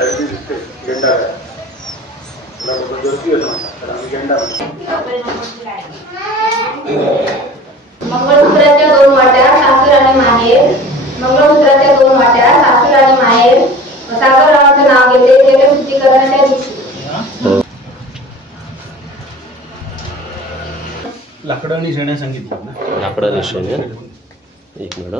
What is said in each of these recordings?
गेंडा मंगळसूत्राच्या 2 वाट्या सासूर आणि माहेर. मंगळसूत्राच्या 2 वाट्या सासूर आणि माहेर. सागररावांचं नाव घेते तेल शुद्धीकरणाच्या दिवशी. लाकडं आणि शेण्या सांगितलं ना. लाकडं आणि शेण्या एक मिनिट.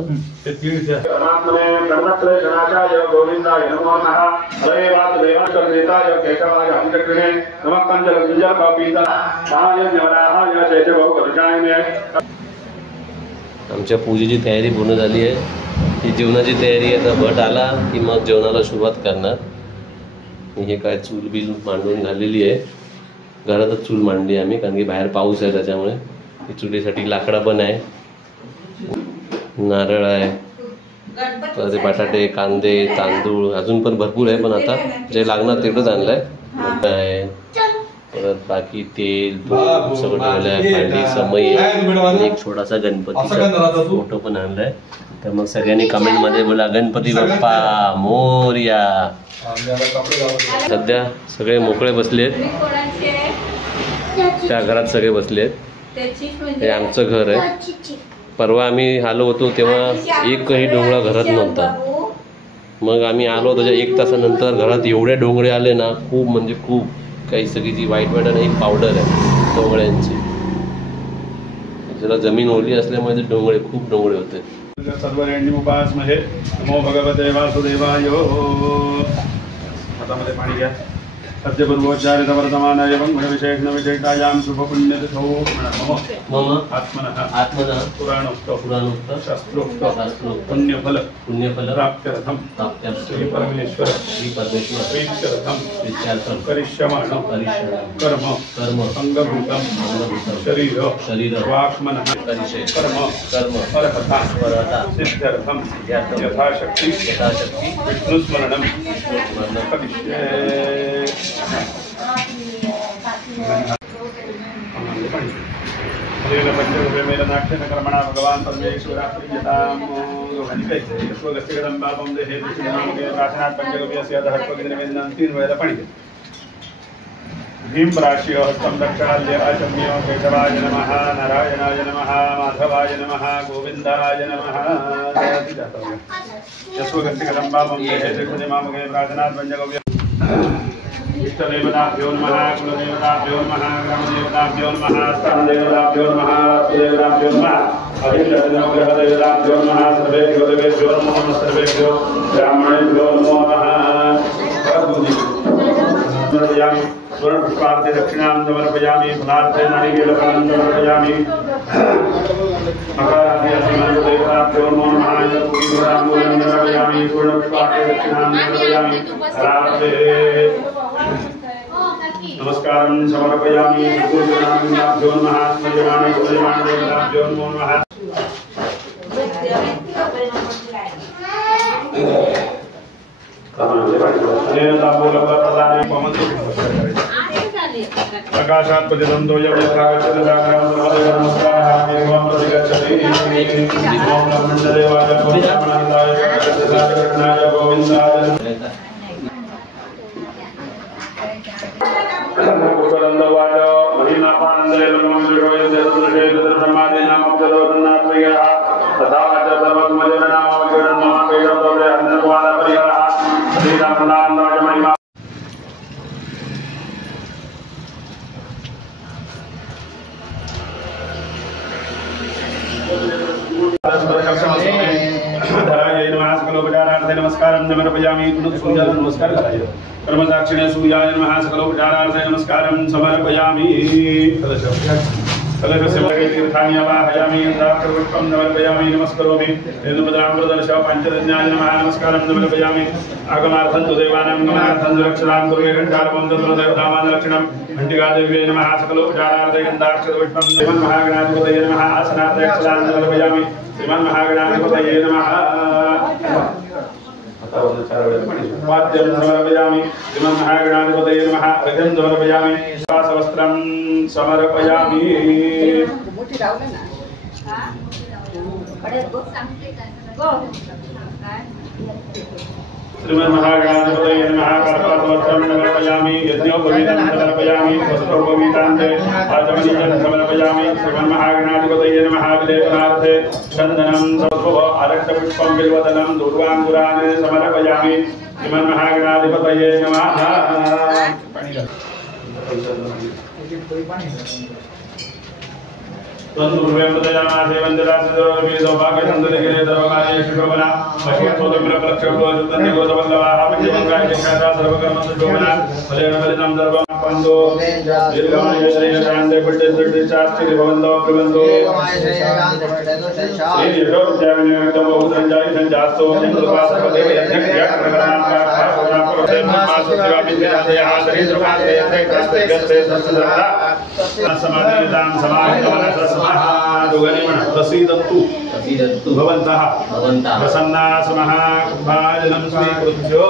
ते तीळ परमात्मने ब्रह्मत्रयशनाचार्य गोविंदाय नमो नमः. हरे वासुदेवाय केशवाय अंककृणे नमः. पंचलंजल कपिता महाय निवराहाय चैतभवकरुषाय. आमच्या पूजेची तयारी पूर्ण झाली आहे. ही जेवणाची तयारी आहे. आता भट आला की मग जेवणाला सुरुवात करणार. हे काय चूल बिल मांडून झालेली आहे. घरातच चूल मांडली आम्ही कारण की बाहेर पाऊस आहे त्याच्यामुळे. चुलीसाठी लाकडं पण आहे, नारळ आहे, परत बटाटे, कांदे, तांदूळ अजून पण भरपूर आहे. पण आता जे लागणार तेवढंच आणलंय आहे. परत बाकी तेल तूप सगळं ठेवलं आहे. भांडी समई आणि एक छोटासा गणपतीचा फोटो पण आणलाय. तर मग सगळ्यांनी कमेंटमध्ये बोला गणपती बाप्पा मोरया. सध्या सगळे मोकळे बसलेत. त्या घरात सगळे बसलेत. हे आमचं घर आहे. परवा आम्ही आलो होतो तेव्हा एकही डोंगरा घरात नव्हता. मग आम्ही आलो त्याच्या 1 तासानंतर घरात एवढे डोंगरे आले ना, खूप म्हणजे खूप. काही सगळी जी व्हाईट आणि एक पावडर आहे डोंगळ्यांची. जरा जमीन ओली असल्यामुळे ते डोंगळे खूप डोंगळे होते. सर्वरेण्य उपासमहे नमो भगवते वासुदेवाय. हातामध्ये पाणी घ्या. सत्य पूर्वोच्चारित वर्तमान एवं गुणविशेषण विशेषायां शुभपुण्यतिथौ मम आत्मनः पुराणोक्त शास्त्रोक्त पुण्यफल प्राप्त्यर्थं श्री परमेश्वर प्रीत्यर्थं करिष्यमाणं कर्म अंगभूतं शरीर वाक्मनः कर्म अर्हता सिद्ध्यर्थं यथाशक्ति विष्णुस्मरणं करिष्ये. पंचमेलनाट्यक्रमणा भगवान परमेश्वरा प्रियतां स्वगस्तिगदम्बापं देहे प्राचीनात् पंचगव्यस्य दहत्वगिरिवेदनं 3 वेळेला पाणी दे. भीम राशियो हस्तं दक्षाल्य आचम्यो केशवाय नमः. नारायणाय नमः. माधवाय नमः. गोविंदाय नमः. स्वगस्तिगदम्बापं देहे त्रिभुजमामगे प्राचीनात् पंचगव्य. इष्टदेवताभ्यो नमः. कुलदेवताभ्यो नमः. ग्रामदेवताभ्यो नमः. स्थानदेवताभ्यो नमः. वास्तुदेवताभ्यो नमः. अहिंसनवग्रहदेवताभ्यो नमः. सर्वेभ्यो देवेभ्यो नमः. सर्वेभ्यो ब्राह्मणेभ्यो नमो नमः. स्वर्णपुष्पार्थे दक्षिणां समर्पयामि. फलार्थे नारिकेलफलं समर्पयामि. देवताभ्यो नमो नमः. पूर्णं समर्पयामि. स्वर्णपुष्पार्थे दक्षिणां समर्पयामि. नमस्कारं समर्पयामि. गुरुजनाभ्यो नमः. देवताभ्यो नमो नमः. प्रकाशात् प्रतिदन्तो यवनिकागच्छति नमस्कारः एवं प्रतिगच्छति. ओम ब्रह्मण्यदेवाय ब्रह्मणाय कृष्णाय गोविन्दाय कुशलन्दवाय महिनापानन्दे ब्रह्मविदुषोयस्य तदृशे ब्रह्मादीनामब्दरोदन्नात्मयः तथा च सर्वत्मजनामविगणनमहावेदोदे अन्नवादपरिहरः श्रीरामनाथाय महिमा. नमस्कारं समर्पयामि. नमस्कार करायचं. कर्मसाक्षिणे सूर्याय नमः. सकलोपचारार्थे नमस्कारं समर्पयामि. कलशस्य तीर्थानि आवाहयामि. पुष्पं समर्पयामि. नमस्करोमि. वेदोपदामृतदर्श पञ्चदन्याय नमः. नमस्कारं समर्पयामि. आगमार्थं तु देवानां गमनार्थं सुरक्षतां कुर्वे. घण्टारवं देवतामानलक्षणं घण्टिकादेव्यै नमः. सकलोपचारार्थे गन्धाक्षरपुष्पं श्रीमन्महागणाधिपतये नमः. आसनार्थे अक्षतां समर्पयामि. श्रीमन्महागणाधिपतये नमः. वाद्यं समर्पयामि. श्रीमन्महागणाधिपतये नमः. अर्घ्यं समर्पयामि. वस्त्रं समर्पयामि. श्रीमन्महागणाधिपतये नमः कर्पूरवस्त्रं समर्पयामि यज्ञोपवीतं समर्पयामि वस्त्रोपवीतां च आचमनीयं समर्पयामि श्रीमन्महागणाधिपतये नमः विलेपनार्थे चन्दनं सर्वो अरक्तपुष्पं बिल्वदनं दूर्वाङ्कुरान् समर्पयामि श्रीमन्महागणाधिपतये नमः तंदुर्वेमदयामासे वंददासदोरवि सौभाग्यसंदरिके दरवाये शुभमना महेश्वरप्रक्षोभोजुतन्ने गोतवल्लवाः विजयमंगाय देखाता सर्वकर्मसुशोभना फलेन फलितं सर्वं पन्दो दीर्घमायुष्येशान्ते पुष्टिसृष्टि शास्त्रि भवन्तो प्रबन्धो श्रीयोगजामिनिर्गमोहुतञ्जायि सञ्जास्तो चन्द्रवासपदेव यज्ञक्रियाक्रमणान् प्रसीदन्तु भवन्तः प्रसन्ना स्मः भाजनं स्वीकृत्यो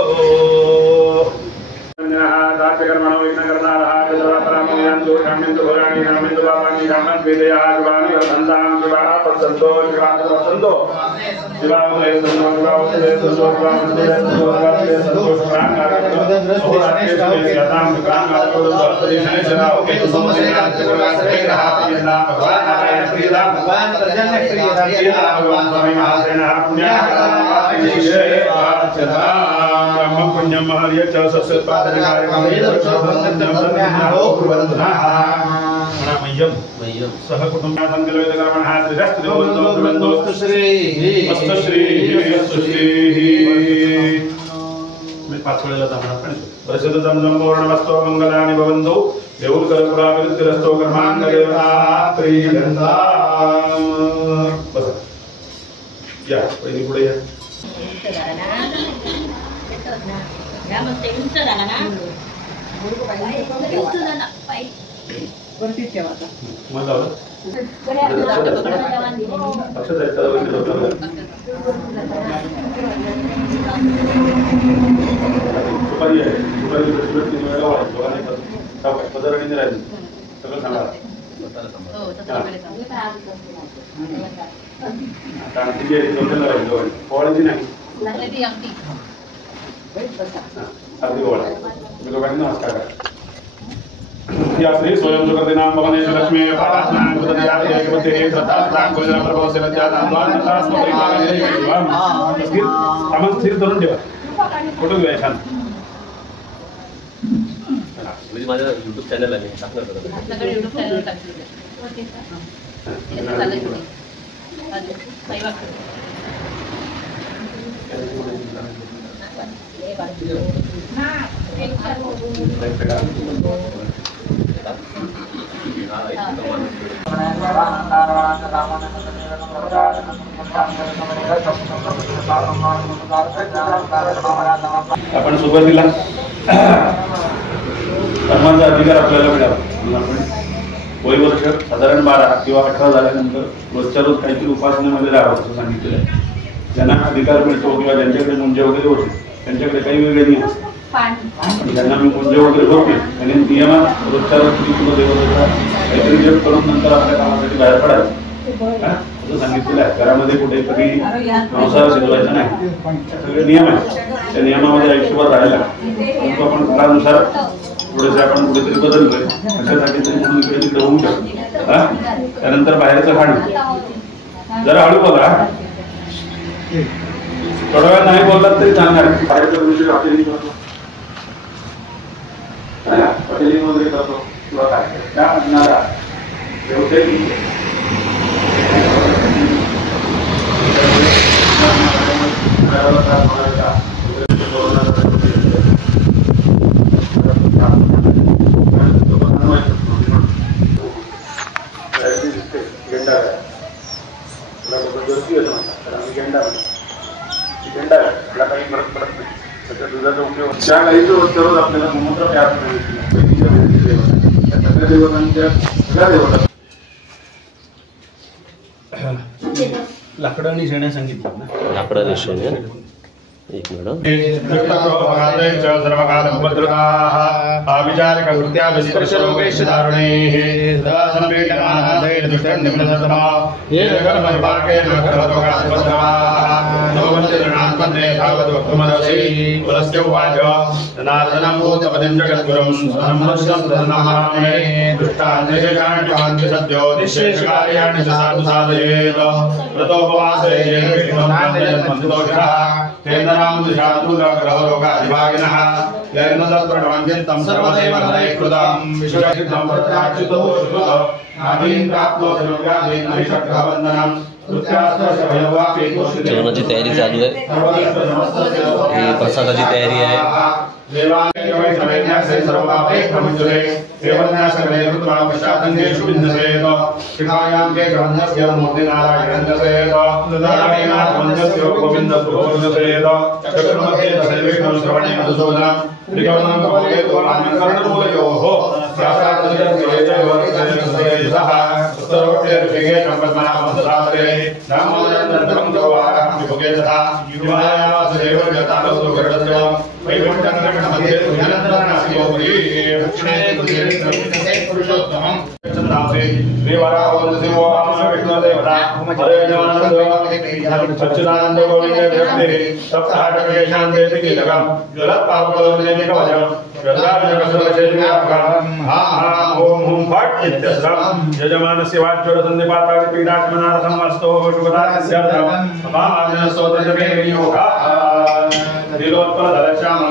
दास्यकर्मणो विघ्नकर्तारः चन्द्रवापरामोयान्तु शाम्यन्तु भोगानि शाम्यन्तु पापानि शामन् वेदयाः शिवानि वर्धन्तां शिवाः पत्सन्तो शिवाः पत्सन्तो शिवावले सन्तो शिवावले सन्तो शिवावले सन्तो शिवावले सन्तो शिवाङ्गारकतां शिवाङ्गारकतां समसेनां भगवान् नारायण प्रियदां भगवान प्रजन्य प्रियदां भगवान स्वामी महासेनः पुण्याः पुण्यं महर्य च सत्सत्पादनकार्यं सह कुटुंबा संकल्पितकर्मणः श्रीरस्तु पाच वेळेला जाणार पण प्रसिद्धं संपूर्णमस्तो मंगलानि भवन्तु देऊळकरपुराविरुद्धरस्तो कर्मांगदेवता प्रियंता बस या पहिली पुढे या सुपारी आहे सुपारी तीन वेळा वाढतो आणि पदरणी नाही राहिली सगळं सांगा पोळायची नाही अगदी गोळा तुम्ही दोघांनी नमस्कार करा या श्री स्वयं सुकृतीनां भवनेश लक्ष्मी पाठानां कृतयाति एकवते सतास्तां भोजन प्रभवसेन त्यानां तास्मोत्री भागने शिवम स्थिर आमन स्थिर धरून ठेवा फोटो घेऊया छान म्हणजे माझा YouTube चॅनल आहे टाकणार करतो आपल्याकडे YouTube चॅनल टाकतो ओके सर हे चालू आहे काही वाक्य आपण सुरुवातीला कर्माचा अधिकार आपल्याला मिळाला आपण वयवर्ष साधारण 12 किंवा 18 झाल्यानंतर रोजच्या रोज काहीतरी उपासनेमध्ये राहावं असं सांगितलेलं आहे. ज्यांना अधिकार मिळतो किंवा ज्यांच्याकडे मुंजे वगैरे होते त्यांच्याकडे काही वेगळे नियम असतात आणि ज्यांना मी मुंजे वगैरे होते त्यांनी नियमात रोजच्या रोज किंवा देवतेचा काहीतरी जप करून नंतर आपल्या कामासाठी बाहेर पडायचं असं सांगितलेलं आहे. घरामध्ये कुठे कधी मांसाहार शिजवायचा नाही, सगळे नियम आहेत. त्या नियमामध्ये आयुष्यभर राहायला परंतु आपण काळानुसार थोडेसे आपण कुठेतरी बदलतोय अशासाठी तरी म्हणून इकडे तिकडे होऊ शकतो. त्यानंतर बाहेरचं खाणं जरा हळू बघा, थोडा वेळ नाही बोललात तरी चालणार. बाहेरच्या गोष्टी हॉटेलिंग करतो हॉटेलिंग वगैरे करतो किंवा काय त्या अन्नाला व्यवसाय दुधाचा उपयोग त्या गाईचं रोजच्या रोज आपल्याला गोमूत्र प्यायला सगळ्या देवतांच्या सगळ्या देवता लाकडं आणि शेण्या सांगितलं ना, लाकडं आणि शेण्या एक मिनिट. जेवणाची तयारी चालू आहे. ही प्रसादाची तयारी आहे. यजमानस्य वाच्योरसन्निपातापीडात्मनार्थमस्तो शुभदास्यर्थमस्तोदशमेयोगाः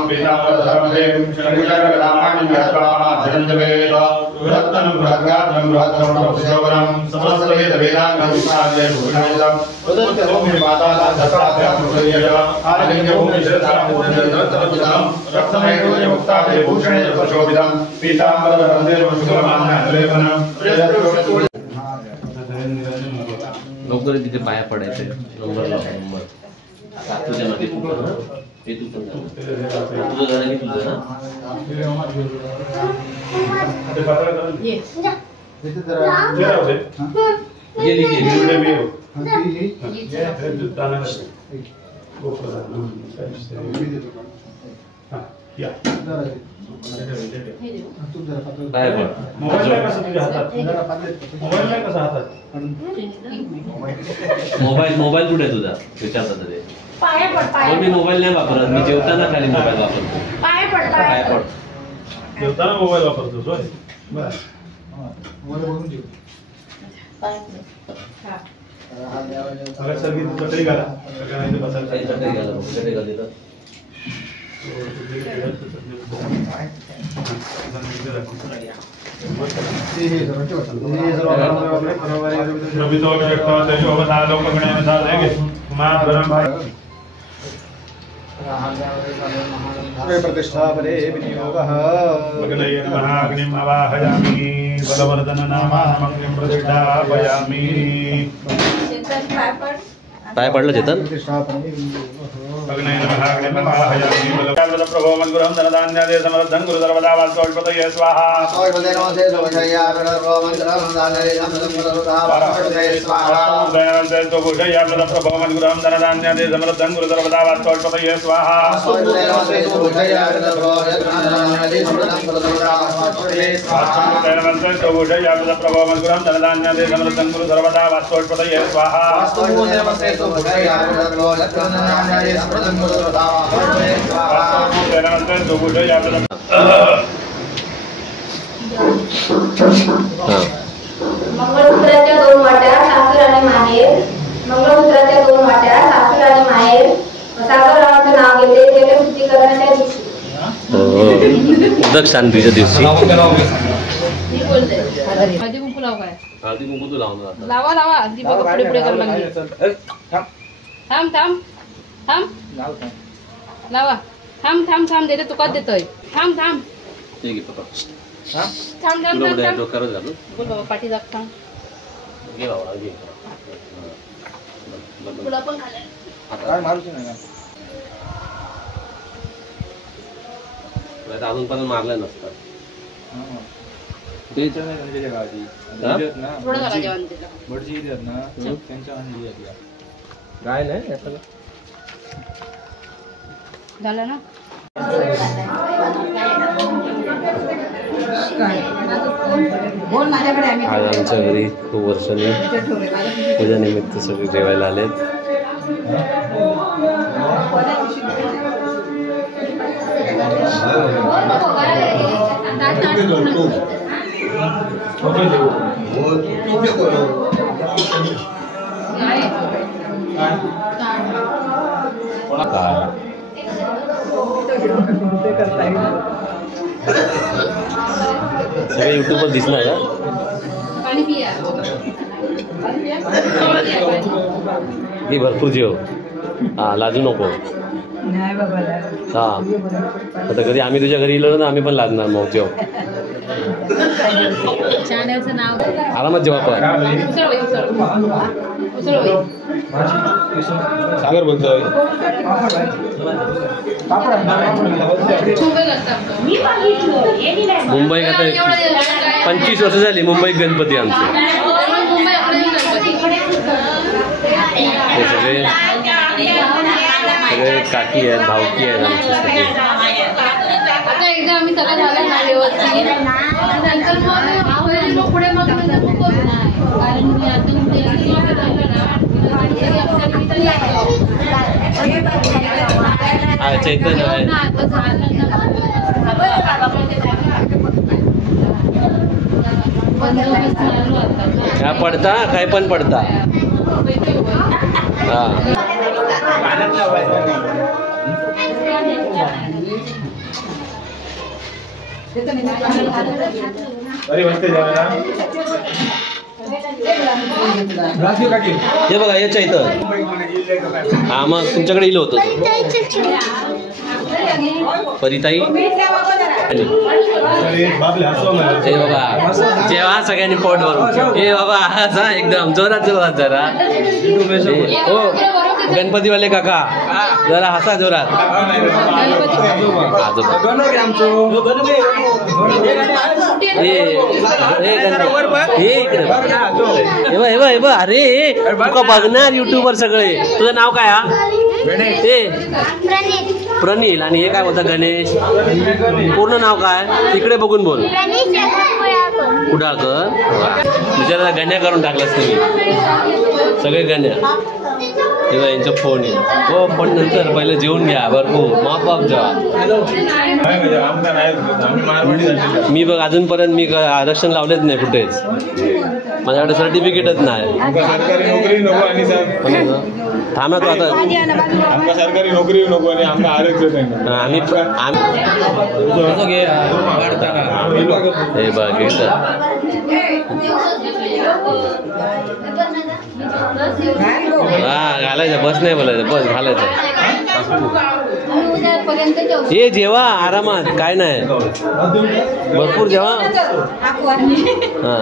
पीताम्बरधरमदेव शङ्करगदामाणि महत्त्वामाधनञ्जवेद बृहत्तनं बृहद्गात्रं बृहत्तमोपशोभनं समस्तवेदवेदाङ्गं विशाले भूषणितं उदत्तभूमि माता दत्ताभ्यामुपरियः आलिङ्गभूमि शिरसामुपरियः रक्तमैडूर्यमुक्ताभे भूषणे प्रशोभितं पीताम्बरधरमदेव शुभमान्यलेपनं लवकर तिथे पाया पडायचे. नंबर लाव नंबर. तुझ्या मध्ये हे तू पण तुझं झालं की तुझं ना. गेली काय पण मोबाईल कुठे तुझा विचारता ते. मी मोबाईल नाही वापरत. मी जेवताना खाली मोबाईल वापरतो. पाय पड जेवताना मोबाईल वापरतो. चटई घाला. प्रतिष्ठापने विनियोगः अग्निम् आवाहयामि बलवर्धन नामाग्निं प्रतिष्ठापयामि. पाय पडलं चेतन. प्रभो मन्गुरं धनधान्यादे समर्धन गुरु सर्वदा वास्तवल्पतये स्वाहा. प्रभो मन्गुरं धनधान्यादे समर्धन गुरु सर्वदा वास्तवल्पतये स्वाहा. प्रभो मन्गुरं धनधान्यादे समर्धन गुरु सर्वदा वास्तवल्पतये स्वाहा. मंगळसूत्राच्या 2 वाट्या सासूर आणि माहेर. मंगळसूत्राच्या 2 वाट्या सासूर आणि माहेर. सागररावांचं नाव घेते. जल शुद्धीकरणाच्या दिवशी उदक शांतीच्या दिवशी हळदी कुंकू लाव काय. हळदी कुंकू तू लावून जातो. लावा लावा. ती बघा पुढे पुढे करायला लागली. थांब थांब थांब लावा. थांब थांब थांब देते तुकाच देतोय. थांब थांब ठीक आहे पकड. थांब थांब थांब थांब. डोक्यावर घालू. बोल बाबा पाठी दाख. थांब घे बाबा घे. तुला पण खाले. काय मारूच नाही का. अजून पण मारलं नसतं. ते नाही म्हणजे गाडी ना थोडं झालं जेवण दिलं. बडजी येतात ना त्यांच्या अंडी येतात. काय नाही यातलं. झालं ना. आज आमच्या घरी खूप वर्षांनी पूजानिमित्त सगळे जेवायला आलेत. सगळे युट्यूबवर दिसणार का? पाणी पिया. ही भरपूर जेव. हा लाजू नको. हा आता कधी आम्ही तुझ्या घरी गेलो ना आम्ही पण लाजणार मग जेव. चॅनलचं नाव आरामात जेव्हा पण सागर बोलतोय. मुंबई आता 25 वर्ष झाली मुंबईत गणपती आमचे. ते सगळे काकी आहेत भावकी आहेत आमचे सगळे. आता एकदा आम्ही सगळं झालं ना व्यवस्थित नंतर मग पुढे मग कारण हा चैतन्य आहे. क्या पडता काय पण पडता. हा हे बघा हे चैतन्य. हा मग तुमच्याकडे इलो होतो परिताई. हे बाबा जेव्हा सगळ्यांनी पोट भरून हे बाबा असा एकदम जोरात जोरात जरा. हो गणपतीवाले काका जरा हसा जोरात. अरे तुका बघणार युट्यूबवर सगळे. तुझं नाव काय? हा प्रणील. आणि हे काय होतं गणेश. पूर्ण नाव काय तिकडे बघून बोल. कुडाळकर. तुझ्या गण्या करून टाकलास तुम्ही सगळे गण्या. तेव्हा यांचा फोन येईल. हो पण नंतर पहिले जेवून घ्या भरपूर माप बाप जेवा. मी बघ अजूनपर्यंत मी आरक्षण लावलेच नाही कुठेच. माझ्याकडे सर्टिफिकेटच नाही. थांबा तो आता सरकारी नोकरी नको आणि आमका आरक्षण आम्ही हे बघ हा घालायचं. बस नाही बोलायचं बस घालायचं. हे जेवा आरामात काय नाही भरपूर जेवा. हा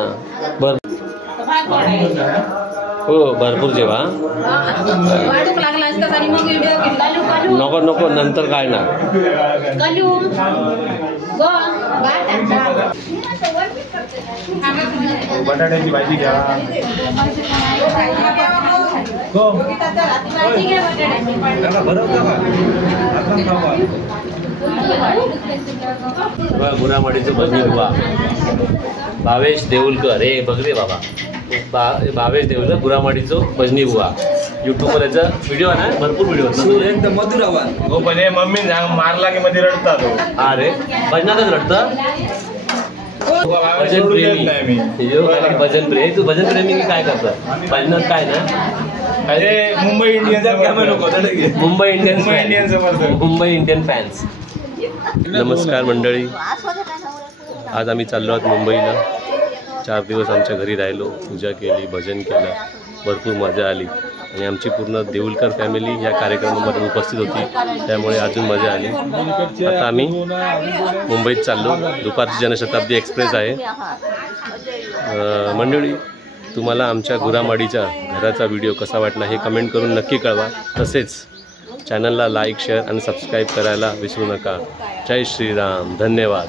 हो भरपूर जेवा. नको नको नंतर काय ना. बटाट्याची भाजी घ्या. गुरामाडीचं भजनी बुवा भावेश देऊलकर. हे बघ रे बाबा भावेश देऊलकर गुरामाडीचं भजनी बुवा. युट्यूबवर याचा व्हिडिओ आहे ना भरपूर व्हिडिओ एकदम मधुर आवाज. हो पण हे मम्मी मारला की मध्ये रडतात. अरे भजनातच रडतं. भजन प्रेमी भजन प्रेमी. तू भजन प्रेमी काय करतात भजनात काय ना. अरे Mumbai Indians Mumbai Indian fans. नमस्कार मंडळी. आज आम्ही चाललो आहोत मुंबईला. 4 दिवस आमच्या घरी राहिलो. पूजा केली भजन केलं भरपूर मजा आली. आणि आमची पूर्ण देऊलकर फॅमिली या कार्यक्रमामध्ये उपस्थित होती त्यामुळे अजून मजा आली. आता आम्ही मुंबईत चाललो. दुपारची जनशताब्दी एक्सप्रेस आहे. मंडळी तुम्हाला आमच्या गुरामाडीच्या घराचा व्हिडिओ कसा वाटला हे कमेंट करून नक्की कळवा. तसेच चॅनलला लाईक शेअर आणि सबस्क्राईब करायला विसरू नका. जय श्रीराम. धन्यवाद.